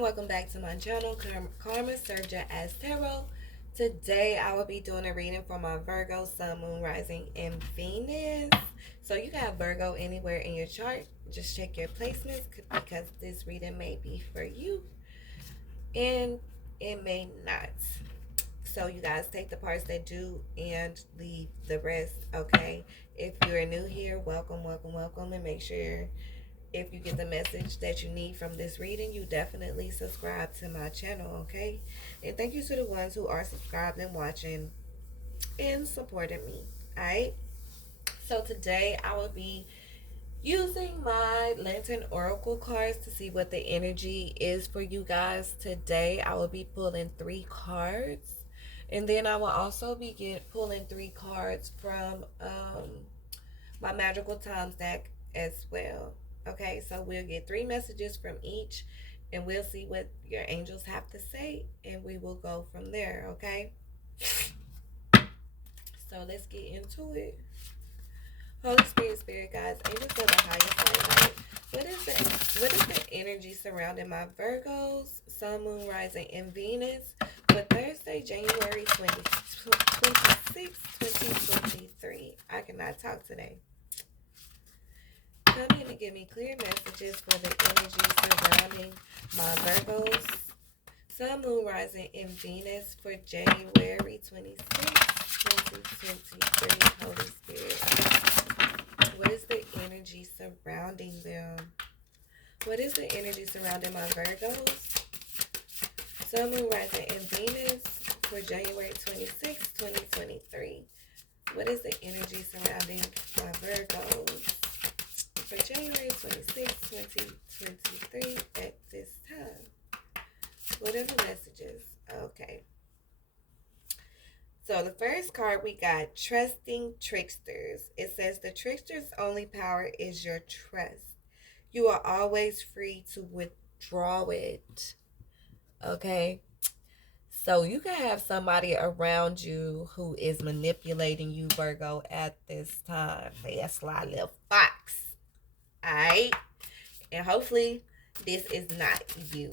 everyone, welcome back to my channel, Karma Serja as Tarot. Today I will be doing a reading for my Virgo, Sun, Moon, Rising, and Venus. So you can have Virgo anywhere in your chart. Just check your placements because this reading may be for you and it may not. So you guys take the parts that do and leave the rest, okay? If you're new here, welcome, welcome, welcome, and make sure if you get the message that you need from this reading, you definitely subscribe to my channel, okay? And thank you to the ones who are subscribed and watching and supporting me, alright? So today I will be using my Lantern Oracle cards to see what the energy is for you guys. Today I will be pulling 3 cards. And then I will also be pulling 3 cards from my Magical Times deck as well. Okay, so we'll get 3 messages from each and we'll see what your angels have to say and we will go from there, okay? So let's get into it. Holy Spirit, Spirit Guides, angels of the highest light. What is the energy surrounding my Virgos, Sun, Moon, Rising, and Venus for Thursday, January 26, 2023? I cannot talk today. Come in and give me clear messages for the energy surrounding my Virgos, Sun, Moon, Rising, and Venus for January 26, 2023. Holy Spirit. What is the energy surrounding them? What is the energy surrounding my Virgos, Sun, Moon, Rising, and Venus for January 26, 2023? What is the energy surrounding my Virgos for January 26, 2023 at this time? What are the messages? Okay. So the first card we got, Trusting Tricksters. It says the trickster's only power is your trust. You are always free to withdraw it. Okay. So you can have somebody around you who is manipulating you, Virgo, at this time. They a sly little fox. Alright? And hopefully this is not you.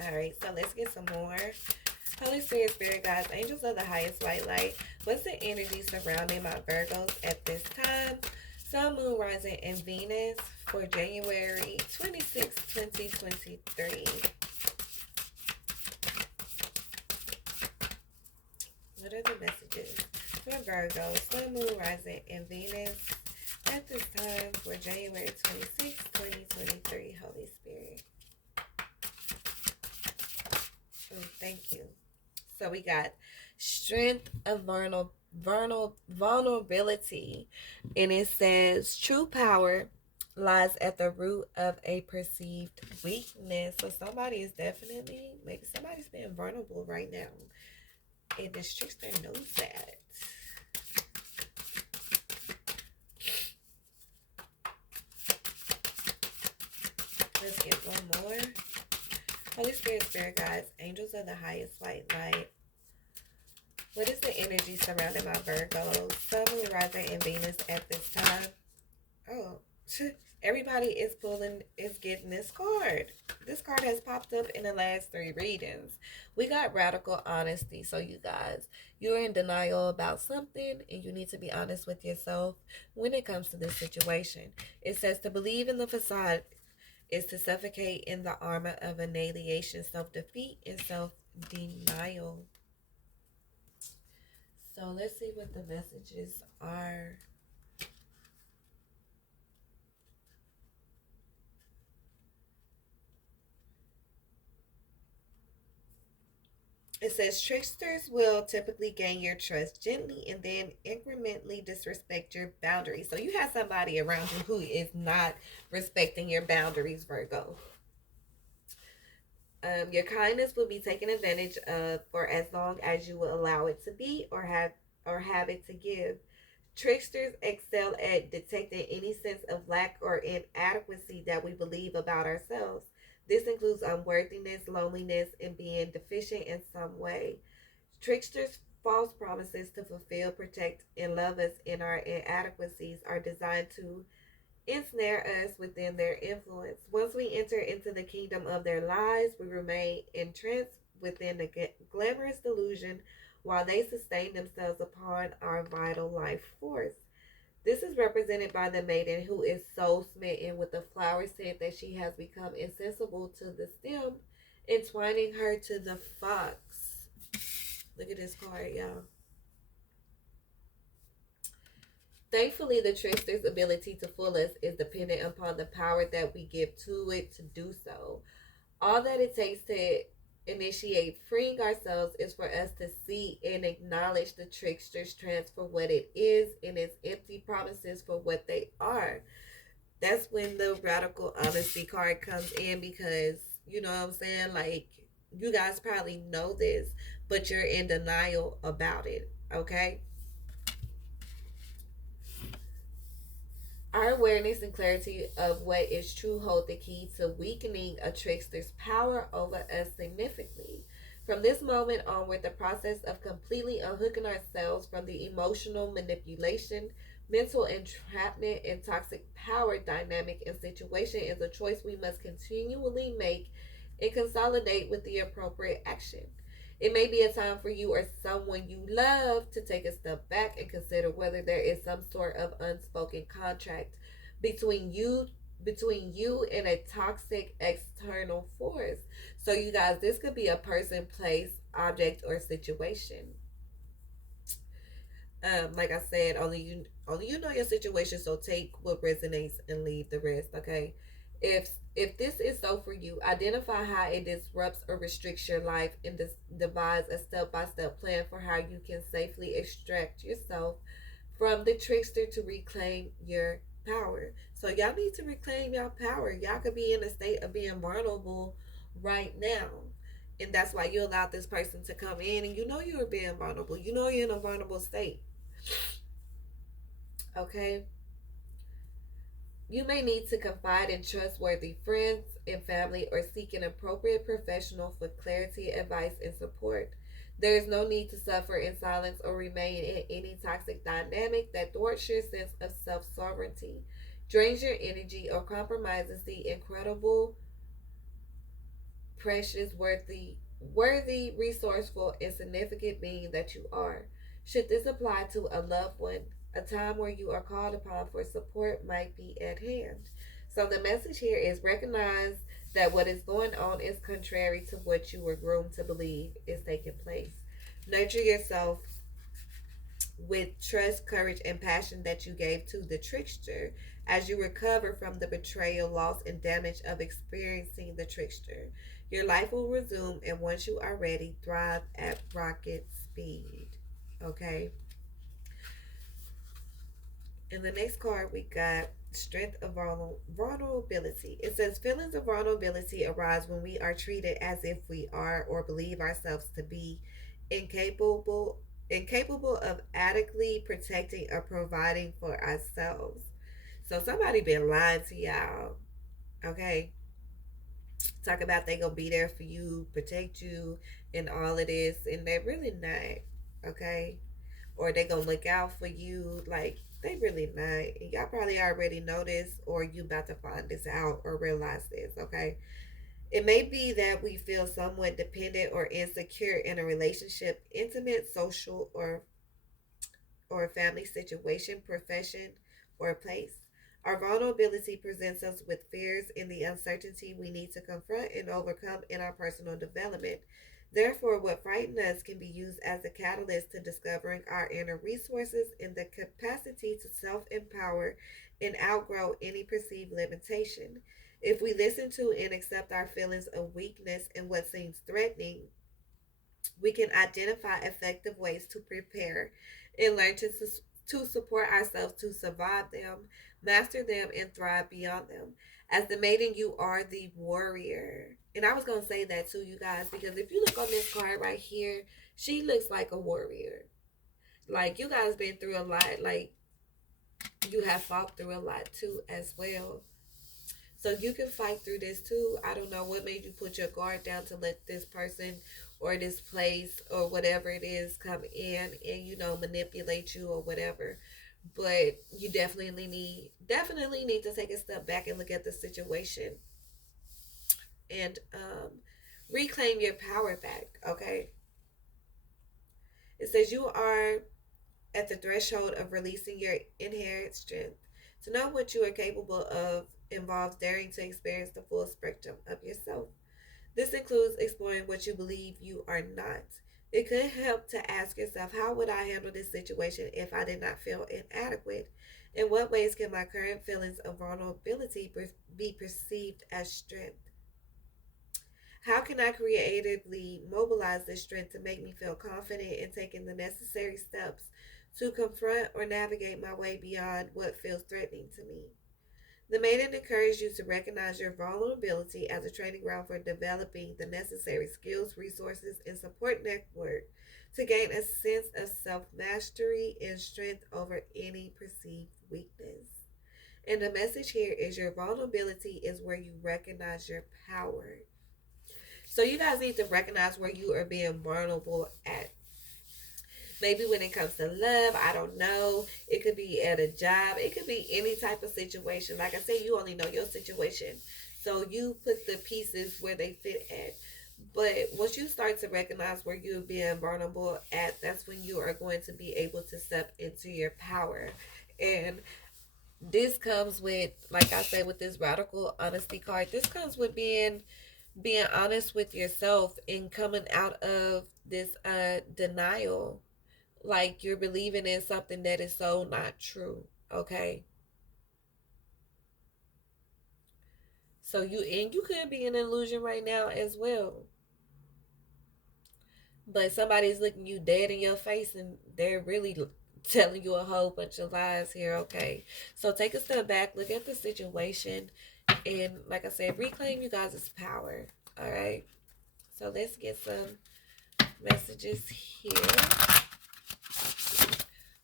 Alright, so let's get some more. Holy Spirit, Spirit Guides, angels of the highest white light. What's the energy surrounding my Virgos at this time? Sun, Moon, Rising, and Venus for January 26, 2023. What are the messages for Virgo, Sun, Moon, Rising, and Venus at this time for January 26, 2023? Holy Spirit. Oh, thank you. So we got strength of vulnerability. And it says true power lies at the root of a perceived weakness. So somebody is definitely, maybe somebody's being vulnerable right now. And this trickster knows that. Let's get one more. Holy Spirit, Spirit Guides, angels of the highest white light. What is the energy surrounding my Virgo, Sun, Moon, Rising, and Venus at this time? Oh, everybody is getting this card. This card has popped up in the last 3 readings. We got radical honesty. So you guys, you're in denial about something and you need to be honest with yourself when it comes to this situation. It says to believe in the facade is to suffocate in the armor of annihilation, self-defeat, and self-denial. So let's see what the messages are. It says tricksters will typically gain your trust gently and then incrementally disrespect your boundaries. So you have somebody around you who is not respecting your boundaries, Virgo. Your kindness will be taken advantage of for as long as you will allow it to be or have it to give. Tricksters excel at detecting any sense of lack or inadequacy that we believe about ourselves. This includes unworthiness, loneliness, and being deficient in some way. Tricksters' false promises to fulfill, protect, and love us in our inadequacies are designed to ensnare us within their influence. Once we enter into the kingdom of their lies, we remain entranced within the glamorous delusion while they sustain themselves upon our vital life force. This is represented by the maiden who is so smitten with the flower scent that she has become insensible to the stem, entwining her to the fox. Look at this card, y'all. Thankfully, the trickster's ability to fool us is dependent upon the power that we give to it to do so. All that it takes to initiate freeing ourselves is for us to see and acknowledge the trickster's trance for what it is and its empty promises for what they are. That's when the radical honesty card comes in because, you know what I'm saying? Like, you guys probably know this, but you're in denial about it, okay? Our awareness and clarity of what is true hold the key to weakening a trickster's power over us significantly. From this moment onward, the process of completely unhooking ourselves from the emotional manipulation, mental entrapment, and toxic power dynamic and situation is a choice we must continually make and consolidate with the appropriate action. It may be a time for you or someone you love to take a step back and consider whether there is some sort of unspoken contract between you and a toxic external force. So you guys, this could be a person, place, object, or situation. Like I said, only you know your situation, so take what resonates and leave the rest, okay? If this is so for you, identify how it disrupts or restricts your life and devise a step-by-step plan for how you can safely extract yourself from the trickster to reclaim your power. So y'all need to reclaim your power. Y'all could be in a state of being vulnerable right now. And that's why you allowed this person to come in and you know you were being vulnerable. You know you're in a vulnerable state. Okay? You may need to confide in trustworthy friends and family or seek an appropriate professional for clarity, advice, and support. There is no need to suffer in silence or remain in any toxic dynamic that thwarts your sense of self sovereignty, drains your energy, or compromises the incredible, precious, worthy, resourceful, and significant being that you are. Should this apply to a loved one, a time where you are called upon for support might be at hand. So the message here is recognize that what is going on is contrary to what you were groomed to believe is taking place. Nurture yourself with trust, courage, and passion that you gave to the trickster as you recover from the betrayal, loss, and damage of experiencing the trickster. Your life will resume, and once you are ready, thrive at rocket speed. Okay? In the next card, we got strength of vulnerability. It says feelings of vulnerability arise when we are treated as if we are or believe ourselves to be incapable incapable of adequately protecting or providing for ourselves. So somebody been lying to y'all, okay? Talk about they gonna be there for you, protect you, and all of this, and they're really not, okay? Or they gonna look out for you, like they really not. And y'all probably already know this, or you about to find this out or realize this, okay? It may be that we feel somewhat dependent or insecure in a relationship, intimate, social, or a family situation, profession, or place. Our vulnerability presents us with fears and the uncertainty we need to confront and overcome in our personal development. Therefore, what frightens us can be used as a catalyst to discovering our inner resources and the capacity to self empower and outgrow any perceived limitation. If we listen to and accept our feelings of weakness and what seems threatening, we can identify effective ways to prepare and learn to support ourselves to survive them, master them, and thrive beyond them. As the maiden, you are the warrior. And I was going to say that too, you guys, because if you look on this card right here, she looks like a warrior. Like, you guys been through a lot. Like, you have fought through a lot too, as well. So you can fight through this too. I don't know what made you put your guard down to let this person or this place or whatever it is come in and manipulate you or whatever. but you definitely need to take a step back and look at the situation and reclaim your power back. Okay, it says you are at the threshold of releasing your inherent strength. To know what you are capable of involves daring to experience the full spectrum of yourself. This includes exploring what you believe you are not. It could help to ask yourself, how would I handle this situation if I did not feel inadequate? In what ways can my current feelings of vulnerability be perceived as strength? How can I creatively mobilize this strength to make me feel confident in taking the necessary steps to confront or navigate my way beyond what feels threatening to me? The maiden encouraged you to recognize your vulnerability as a training ground for developing the necessary skills, resources, and support network to gain a sense of self mastery and strength over any perceived weakness. And the message here is your vulnerability is where you recognize your power. So you guys need to recognize where you are being vulnerable at. Maybe when it comes to love, I don't know. It could be at a job. It could be any type of situation. Like I said, you only know your situation. So you put the pieces where they fit at. But once you start to recognize where you're being vulnerable at, that's when you are going to be able to step into your power. And this comes with, like I said, with this radical honesty card, this comes with being honest with yourself and coming out of this denial, like you're believing in something that is so not true. Okay, so you could be in an illusion right now as well, but somebody's looking you dead in your face and they're really telling you a whole bunch of lies here. Okay, so take a step back, look at the situation, and like I said, reclaim you guys' power. All right, so let's get some messages here.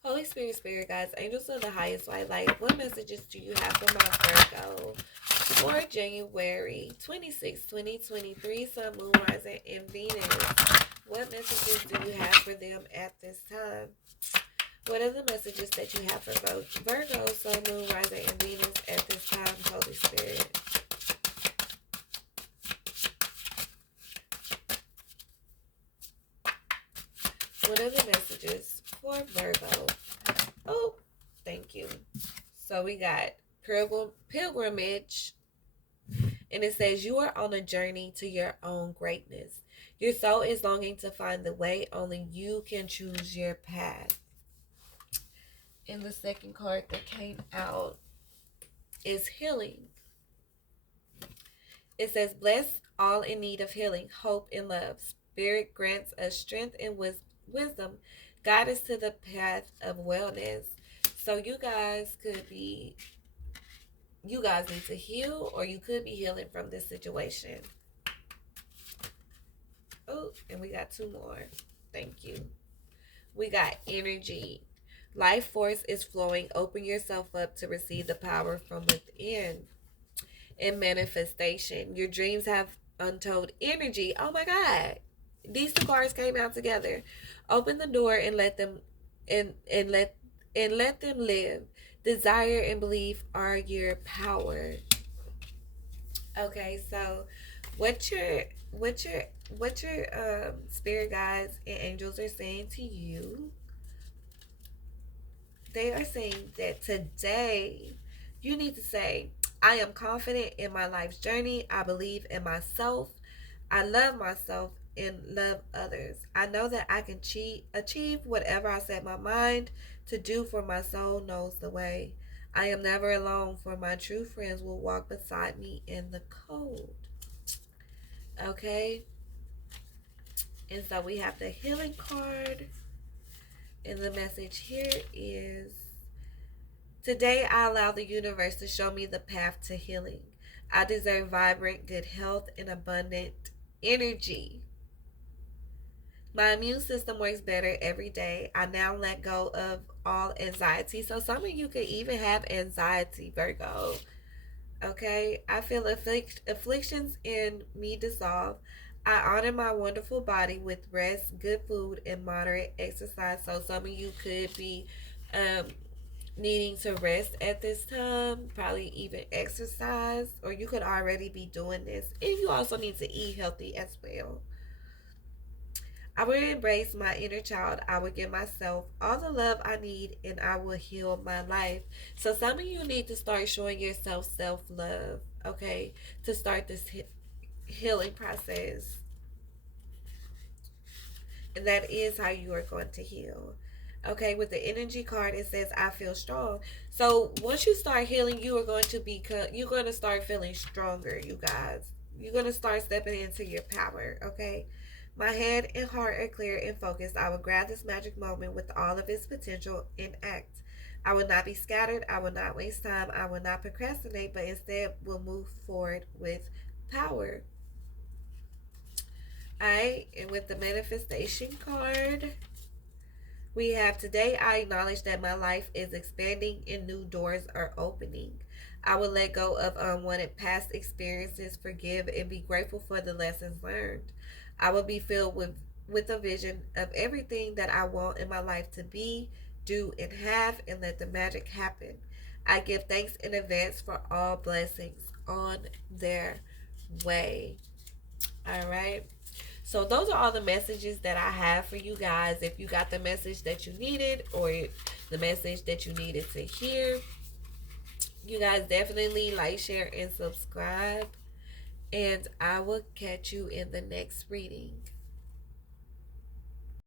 Holy Spirit, Spirit Guides, Angels of the Highest White Light, what messages do you have for my Virgo for January 26, 2023, Sun, Moon, Rising, and Venus? What messages do you have for them at this time? What are the messages that you have for both Virgo, Sun, Moon, Rising, and Venus at this time, Holy Spirit? What are the messages for Virgo? Oh, thank you. So we got pilgrimage, and it says you are on a journey to your own greatness. Your soul is longing to find the way. Only you can choose your path. And the second card that came out is healing. It says, bless all in need of healing, hope, and love. Spirit grants us strength and wisdom. Guide us to the path of wellness. So you guys need to heal, or you could be healing from this situation. Oh, and we got two more. Thank you. We got energy. Life force is flowing. Open yourself up to receive the power from within. And manifestation. Your dreams have untold energy. Oh my God. These two cards came out together. Open the door and let them and let them live. Desire and belief are your power. Okay, so what your what your what your spirit guides and angels are saying to you, they are saying that today you need to say, I am confident in my life's journey. I believe in myself. I love myself and love others. I know that I can achieve whatever I set my mind to do, for my soul knows the way. I am never alone, for my true friends will walk beside me in the cold. Okay? And so we have the healing card. And the message here is, today I allow the universe to show me the path to healing. I deserve vibrant, good health and abundant energy. My immune system works better every day. I now let go of all anxiety. So some of you could even have anxiety, Virgo. Okay, I feel afflictions in me dissolve. I honor my wonderful body with rest, good food, and moderate exercise. So some of you could be um, needing to rest at this time, probably even exercise, or you could already be doing this. And you also need to eat healthy as well. I will embrace my inner child. I will give myself all the love I need and I will heal my life. So, some of you need to start showing yourself self love, okay, to start this healing process. And that is how you are going to heal. Okay, with the energy card, it says I feel strong. So once you start healing, you are going to you're going to start feeling stronger, you guys. You're going to start stepping into your power. Okay, my head and heart are clear and focused. I will grab this magic moment with all of its potential and act. I will not be scattered. I will not waste time. I will not procrastinate, but instead will move forward with power. Alright, and with the manifestation card, we have today I acknowledge that my life is expanding and new doors are opening. I will let go of unwanted past experiences, forgive, and be grateful for the lessons learned. I will be filled with a vision of everything that I want in my life to be, do, and have, and let the magic happen. I give thanks in advance for all blessings on their way. All right. So those are all the messages that I have for you guys. If you got the message that you needed or the message that you needed to hear, you guys definitely like, share, and subscribe. And I will catch you in the next reading.